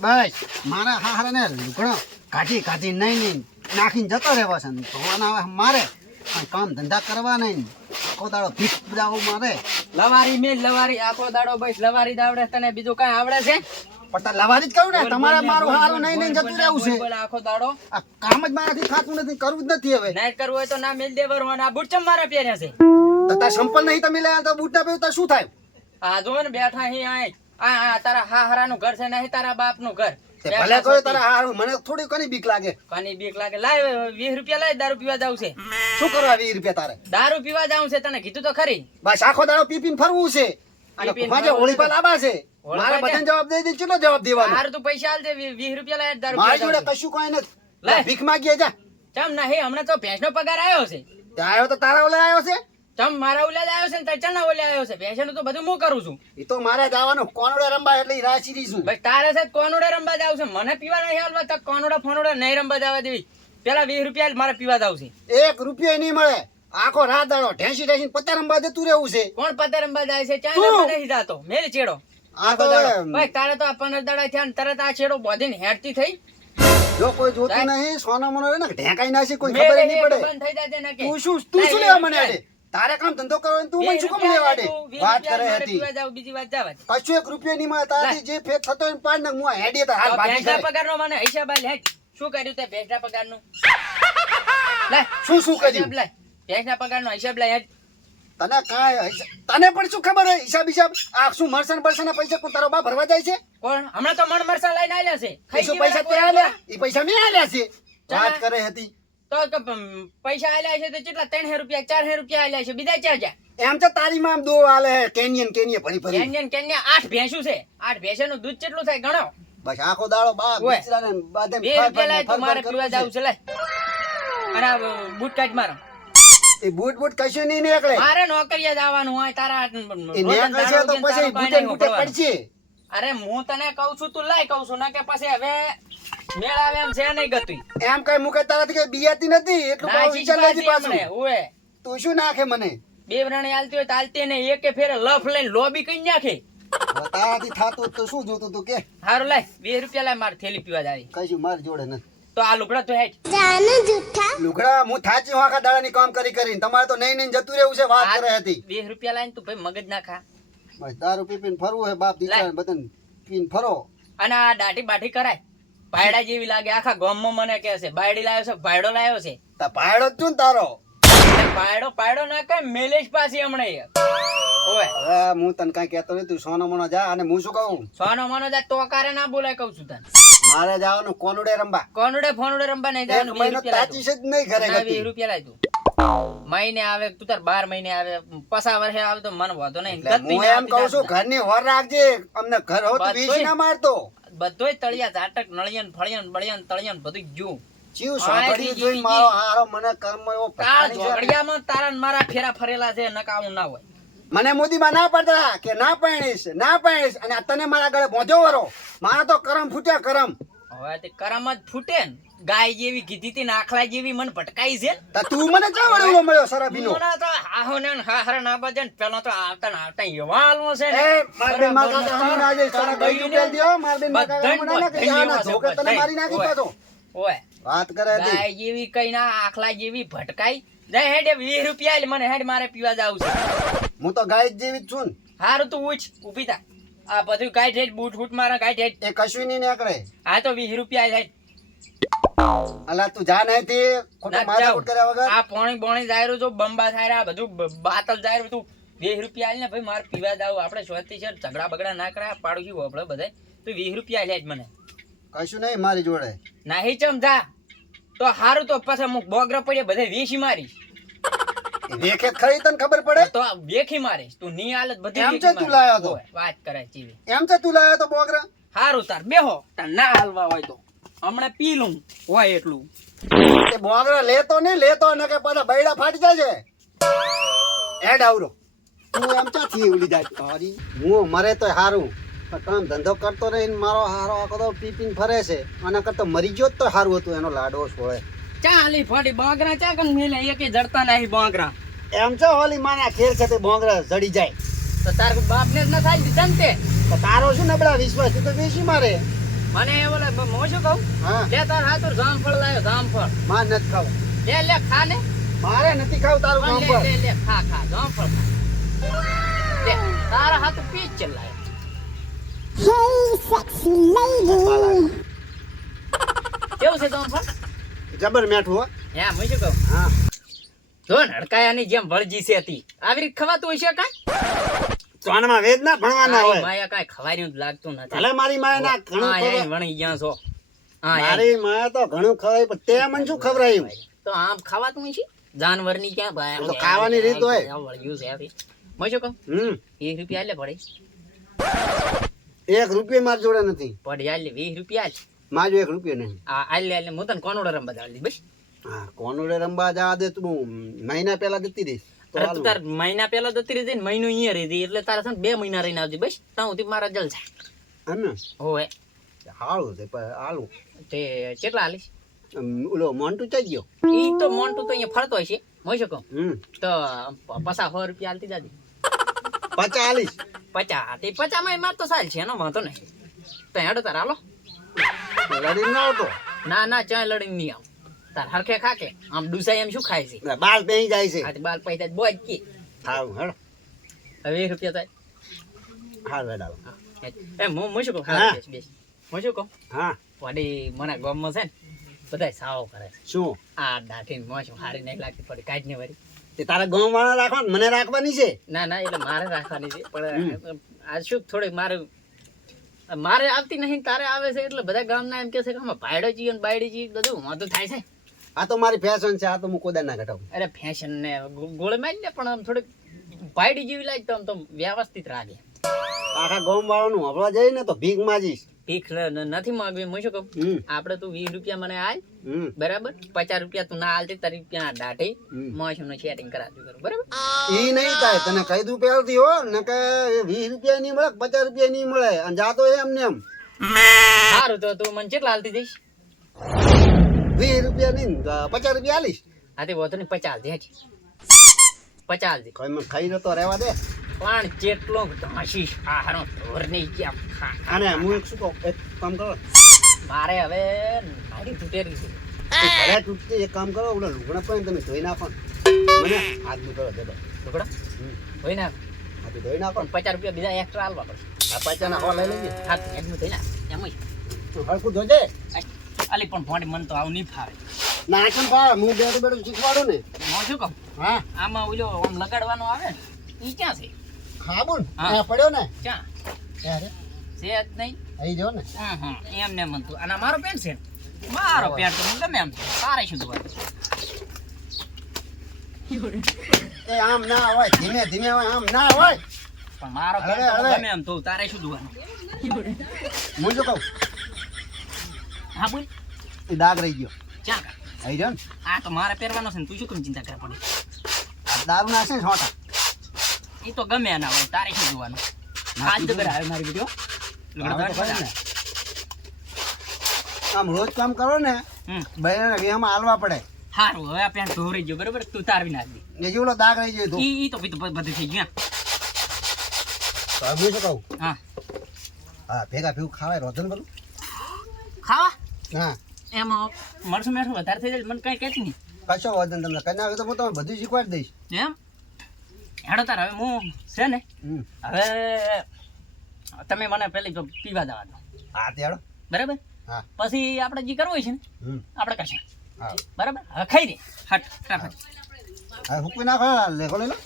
બસ મારા હાહરાને લુગડો કાઢી નહીં નાખીને જતો રહેવા છે ધોવાના મારે પણ કામ ધંધા કરવા નહીં આખો દાડો ભીખ જાવું મારે લવારી મેલ લવારી આખો દાડો બસ લવારી જ આવડે તને બીજું કઈ આવડે છે પણ લવારી જ કહું ને તમારે મારું હારું નહીં જતું રહેવું છે બોલ આખો દાડો આ કામ જ મારાથી થાતું નથી કરવું જ નથી હવે નાઈટ કરવું હોય તો ના મેલ દેવર આ બુટ ચમ મારા પહેર્યા છે તો તાર સંપલ નહીં તમે લે તો બૂટ ના પહેર્યું તો શું થાય આ જો ને બેઠા અહીં આ તારા હાહરાનું ઘર છે નહીં તારા બાપનું ઘર તે ભલે કહ્યું તારા હારું મને થોડી કોની બીક લાગે કોની બીક લાગે લાય 20 રૂપિયા લાય દારૂ પીવા જાવ છે શું કરવા 20 રૂપિયા તારે દારૂ પીવા જાવ છે તને કીધું તો ખરી બસ આખો દાડો પીપીને ફરવું છે અને માજે હોળી પર લાબા છે મારે બધાને જવાબ દઈ દે ચેટલો જવાબ દેવાનો હારું તું પૈસા આલ દે 20 રૂપિયા લાય દારૂ મારી પીવા જોડે કશું કોઈ નથી ભીખ માંગીએ જા ચમ નહીં હમણાં તો ભેંસનો પગાર આવ્યો છે તે આવ્યો તો તારા ઓલે આવ્યો છે ચમ મારા ઓલે આવ્યો છે ને ચના ઓલે આવ્યો છે ભેંસનું તો બધું હું કરું છું એ તો મારે જવાનું કોનોડે રંબા એટલે રાશી દીશું ભાઈ તારે છે કોનોડે રંબા જાવ છે મને પીવા નહીં આવવા તો કોનોડા ફોનોડા નહીં રંબા જવા દેવી પેલા 20 રૂપિયા મારે પીવા જાવ છે 1 રૂપિયો નહીં મળે આખો રાત દાડો ઢેસી પત્તા રંબા જતું રહેવું છે કોણ પત્તા રંબા જાય છે ચાલ રંબા નહીં જાતો મેલ ચેડો આખો ભાઈ તારે તો આ 15 દાડા થયા ને તરત આ છેડો બોધીને હેડતી થઈ જો કોઈ જોતું નહીં સોના મોનો ને ઢેકાઈ નાખી કોઈ ખબર નહીં પડે બંધ થઈ જાય ને કે તું શું લેવા મને આડે તારે કામ ધંધો કરવાનો તું મને શું કામ લેવા આડે વાત કરે હતી પીવા જાવ બીજી વાત જાવ કશું 1 રૂપિયો નહીં મળે તારાથી જે ફેર થતો હોય પાડ ને હું હેડી તો હાલ બાકી ભેંસના પગારનો મને હિસાબ આલ હેડ શું કર્યું તે ભેંસના પગારનું લે શું કર્યું લે ભેંસના પગારનો હિસાબ લે હેડ તને તને પણ શું ખબર હે હિસાબ આ શું મરસન બરસન પૈસા કોણ તારો બા ભરવા જાય છે કોણ હમણાં તો મણ મરસા લઈને આવ્યા છે કઈસો પૈસા તે આલ્યા ઈ પૈસા મે આલ્યા છે વાત કરે હતી તો પૈસા આલ્યા છે તો કેટલા 300 રૂપિયા 400 રૂપિયા આલ્યા છે બીજા 4000 એમ તો તારી માં દો આલે કેનિયન ભરી કેન્યા 8 ભેંસું છે 8 ભેંસનું દૂધ કેટલું થાય ગણો બસ આખો દાડો બા બિચારાને બાદે 2 રૂપિયા લાય તો મારે પીવા જાવ છે લે અને બૂટ કાઢ મારો એ બૂટ કશું નહીં નીકળે મારે નોકરીએ જવાનું હોય તારા એ નીકળશે તો પછી બૂટે પડશે અરે હું તને કહું છું તું લાય કહું છું ના કે પછી હવે મેળ આવે એમ છે નહીં ગતું એમ કઈ મુકે તારાથી કઈ બિયાતી નથી એટલું બહુ વિચાર લેજી પાછું ઓએ તું શું નાખે મને બે વ્રણી આલતી હોય તો આલતી ને એકે ફેરે લફ લઈને લોબી કઈ નાખે તારાથી થાતું તો શું જોતું તું કે હારું લાય 20 રૂપિયા લાય માર થેલી પીવા જાવી કશું માર જોડે નથી તો આ લુગડા તો હેડ લુગડા હું થાચી આખા દાડાની કામ કરીને તમારે તો નહીં જતું રહેવું છે વાત કરે હતી 20 રૂપિયા લાઈને તું ભાઈ મગજ ના ખા બસ દારૂ પીને ફરવું હે બાપ દીકરા બદન પીને ફરો અને આ દાઢી બાઢી કરાય ભાયડા જેવી લાગે આખા ગામમાં મને કહે છે બાયડી લાવ્યો છે ભાયડો લાવ્યો છે તા ભાયડો જ છું ને તારો પાયડો ના કઈ મેલેશ પાછી હમણાં ઓય હવે હું તને કઈ કહેતો નહીં તું સોનો મોનો જા અને હું શું કહું સોનો મોનો જા તો કારે ના બોલાય કહું છું તને મારે જવાનું કોનુડે રંબા કોનુડે ફોનુડે રંબા નહીં જવાનું 20 રૂપિયા તાચી છે જ નહીં ઘરે 20 રૂપિયા લાય તું મહિને આવે તું તાર 12 મહિને આવે પસા વર્ષે આવે તો મને વાંધો નહીં હું એમ કહું છું ઘરની હોર રાખજે અમને ઘર હો તો વીસી ના મારતો બધોય તળિયા ઝાટક નળિયન ફળિયન બળિયન તળિયન બધું જો જીવ સોકડી જોઈ મારો હારો મને કર્મ એવો ઝઘડિયામાં તારા મારા ફેરા ફરેલા છે નકાવું ના હોય મને મોદીમાં ના પડતા કે ના પરણીશ અને આ તને મારા ગળે બોંધ્યો વરો મારા તો કરમ ફૂટ્યા કરમ હવે તે કરમ જ ફૂટે ને ગાય જેવી કીધી તી નાખલા જેવી મને ભટકાઈ છે તા તું મને ચાવડેલો મળ્યો સરાબીનો મને તો આહો ને હાહર ના બજે ને પેલો તો આવતા એવા હાલવો છે ને એ મારબેન માં કાકા હમણાં આજે સરા ગઈ ઉકેલ દ્યો મારબેન માં કાકા હમણાં ના કે જાના ધોકે તને મારી નાખી પાછો ઓય વાત કરે હતી ગાય જેવી કઈ ના આખલા જેવી ભટકાઈ જાય હેડે 20 રૂપિયા મને હેડ મારે પીવા જાવ છે હું તો ગાય જેવી જ છું હારું તું ઉઠ ઊભી થા આ બધું ગાય હેડ બૂટ ફૂટ મારા ગાય હેડ એ કશું નહીં નીકળે આ તો 20 રૂપિયા હેડ અલા તું જા નહીં તે ખોટો માથાકૂટ કર્યા વગર આ પોણી બોણી જાયરો જો બંબા થાય આ બધું બાતલ જાયરો તું 20 રૂપિયા આલ ને ભાઈ માર પીવા જાવ આપણે શોધતી છે ઝઘડા બગડા ના કરાય પાડું છું આપણે બધાય તું 20 રૂપિયા લે જ મને કશું નહીં મારી જોડે નહીં ચમધા તો હારું તો પાછા મુક બોગરા પડે બધે વેચી મારીશ વેખે ખરી તને ખબર પડે તો વેખી મારીશ તું ની હાલત બધી એમ છે તું લાયો તો વાત કરે ચીવી એમ છે તું લાયો તો બોગરા હારું તાર બેહો તાર ના હાલવા હોય તો હમણાં પી લઉં હોય એટલું એ બોગરા લેતો ને કે પાછા બૈડા ફાટી જાય છે એડ આવરો તું એમ ચાથી ઉડી જાય તારી હું મરે તો હારું કામ ધંધો કરતો રહીને મારો હારો આખો તો પીપીને ફરે છે અને કરતો મરી ગયો તો હારું હતું એનો લાડવો છોડે ચાલી ફાટી બોગરા ચા કન મેલે એકે જડતા નહીં બોગરા એમ છે હોલી માના ખેર છે તે બોગરા જડી જાય તો તાર બાપ ને જ ન થાય દીધા ને તે તો તારો શું નબળા વિશ્વાસ તું તો વેચી મારે મને ઓલે હું શું કહું હા લે તાર હાથું જામફળ લાવ્યો જામફળ માં નથી ખાવું લે ખા ને મારે નથી ખાવું તારું કામ પર લે ખા જામફળ ખા લે તારા હાથું પીચ ચલાય કેવું છે જામફળ જબર મેઠું હો હે હું શું કહું હા જો હડકાયાની જેમ વળજી છે હતી આવી રીતે ખવાતું હશે કાંઈ ચોનમાં વેદ ના ભણવાના હોય માયા કાંઈ ખવાર્યું જ લાગતું નથી ભલે મારી માએ ના ઘણું હા ખવડાવ્યું. વણી ગયા છો હા મારી માએ તો ઘણું ખવાય પણ તે મને શું ખવડાવ્યું તો આમ ખાવાતું છે જાનવરની ક્યાં ભાઈ તો ખાવાની રીત હોય. વળ્યું છે આવી હું શું કહું 1 રૂપિયા લે પડે 1 રૂપિયો મારી જોડે નથી પડે આલે 20 રૂપિયા આલે માજો 1 રૂપિયો નહીં આલે હું તને કોનોડો રમવા દાડી બસ હા કોનુડે રંબા જા દે તું મહિના પહેલા દેતી દઈશ તો અરે તું હાલું. તાર મહિના પહેલા જતી રહી ને મહિનો અહીંયા રહી હતી એટલે તારે છે ને 2 મહિના રહીને આવજે બસ ત્યાં સુધી મારા જલસા હે ને હોવે હાલું છે પણ હાલું તે કેટલા હાલીશ ઓલો મોન્ટુ ચાઈ ગયો ઈ તો મોન્ટુ તો અહીંયા ફરતો હશે હું શું કહું તો 50 રૂપિયા હાલતી જાજે 50 આલીશ 50 તે 50 માં માર તો સાલ છે એનો વાંધો નહીં તો હેડો તાર હાલો લડીને ના આવતો ના ચા લડીને નહીં આવ તાર હરખે ખાકે આમ ડુસાઈ એમ શું ખાય છે બાલ પેહી જાય છે આ બાલ પૈસા બોજ કે હારું હેડો હવે 20 રૂપિયા થાય હાલ વેડાલો એમ હું શું કહું હા. બેસ હું શું કહું હા વડી મને ગામમાં છે ને બધાય સાવો કરે છે શું આ દાઢીને મોશું હારી નહીં લાગતી પડી કાઢ ને વળી તે તારા ગામ વાળા રાખવા મને રાખવાની છે ના એટલે મારે રાખવાની છે પણ આ શું થોડીક મારે આવતી નહીં તારે આવે છે એટલે બધા ગામના એમ કે છે કે આમાં ભાઈડો જીવ ને બાયડી જીવ બધું વાંધો થાય છે આ તો મારી ફેશન છે આ તો હું કોદા ના ઘટાવું અરે ફેશન ને ગોળે મારી લે પણ આમ થોડીક ભાઈડી જેવી લાગે તો આમ તો વ્યવસ્થિત રાખે આખા ગામ વાળાનું હવળવા જાય ને તો ભીખ માજીશ ભીખ નથી માંગવી હું શું કહું આપણે તું 20 રૂપિયા મને હાલ હમ બરાબર 50 રૂપિયા તું ના હાલતી તારી ત્યાં દાઢી મોશું નું સેટિંગ કરાવતું કરું બરાબર ઈ નહીં થાય તને કહી દઉં પહેલથી હો ને કે 20 રૂપિયા નહીં મળે 50 રૂપિયા નહીં મળે અને જાતો એમને એમ સારું તો તું મને કેટલા હાલતી જઈશ 20 રૂપિયા નહીં 50 રૂપિયા આલીશ હા તે વધુ નહીં 50 હાલતી હેઠી 50 હાલતી કોઈ મને ખાઈ તો રહેવા દે પણ જેટલો ઘાસીશ આહારો ઢોરની જેમ ખા અને હું એક શું કહું એક કામ કરો મારે હવે મારી તૂટેરી છે ભલે તૂટતી એક કામ કરો ઓલા લુગડા પણ તમે ધોઈ નાખો ને. મને હાથ દુ કરો દે દો ટુકડો હોય ને હાથ ધોઈ નાખો પણ 50 રૂપિયા બીજા એક્સ્ટ્રા હાલવા પડશે આ 50 ના હો લઈ લેજે હા એમનું થઈ ને એમ જ હરખું ધોજે અલી પણ ભોંડી મને તો આવું નહીં ફાવે નાખન પા હું બેઠું બેઠું શીખવાડું ને હું શું કહું હા આમાં ઓલો આમ લગાડવાનો આવે ને ઈ ક્યાં છે ખાબુન હા. આ પડ્યો ને ક્યાં ત્યારે છે જ નહીં અહીં જો ને એમને મનતું અને મારો પેન્ટ છે મારો પેન્ટ તો મને ગમે એમ છે તારે શું જોવાનું એ આમ ના હોય ધીમે ધીમે હોય આમ ના હોય પણ મારો હવે, પેન્ટ તો હવે. ગમે એમ તો તારે શું જોવાનું હું શું કહું હા બોલ એ દાગ રહી ગયો ક્યાં કર અહીં જો ને આ તો મારે પહેરવાનો છે ને તું શું કેમ ચિંતા કરે પડી આ દારૂ નાખશે ને છોટા એ તો ગમે એના હોય તારે શું જોવાનું હાથ તો આવે મારી બીજો આવે તો ખરી ને. આમ રોજ કામ કરો ને બહેને વેહમાં હાલવા પડે સારું હવે આ પેન્ટ ધોરી ગયો બરોબર તું તારવી નાખી એ જેવડો દાગ રહી ગયો તો ઈ તો બધું થઈ ગયું હવે હું શું કહું હા હા ભેગા ભેગું ખાવાય રોધન બોલું ખાવા હા એમાં મરસું મેઠું વધારે થઈ જાય મને કઈ કહેતી નહીં કશો વજન તમને કઈ નાખે તો હું તમને બધું શીખવાડી દઈશ એમ હેડો તાર હવે હું છે ને હમ હવે તમે મને પેલી તો પીવા જવા દો હા તેડો બરાબર હા પછી આપણે જે કરવું હોય છે ને હમ આપણે કરશું હા બરાબર હવે ખાઈ દે હટ ફટાફટ હવે હુકવી નાખો લેખો લઈ લો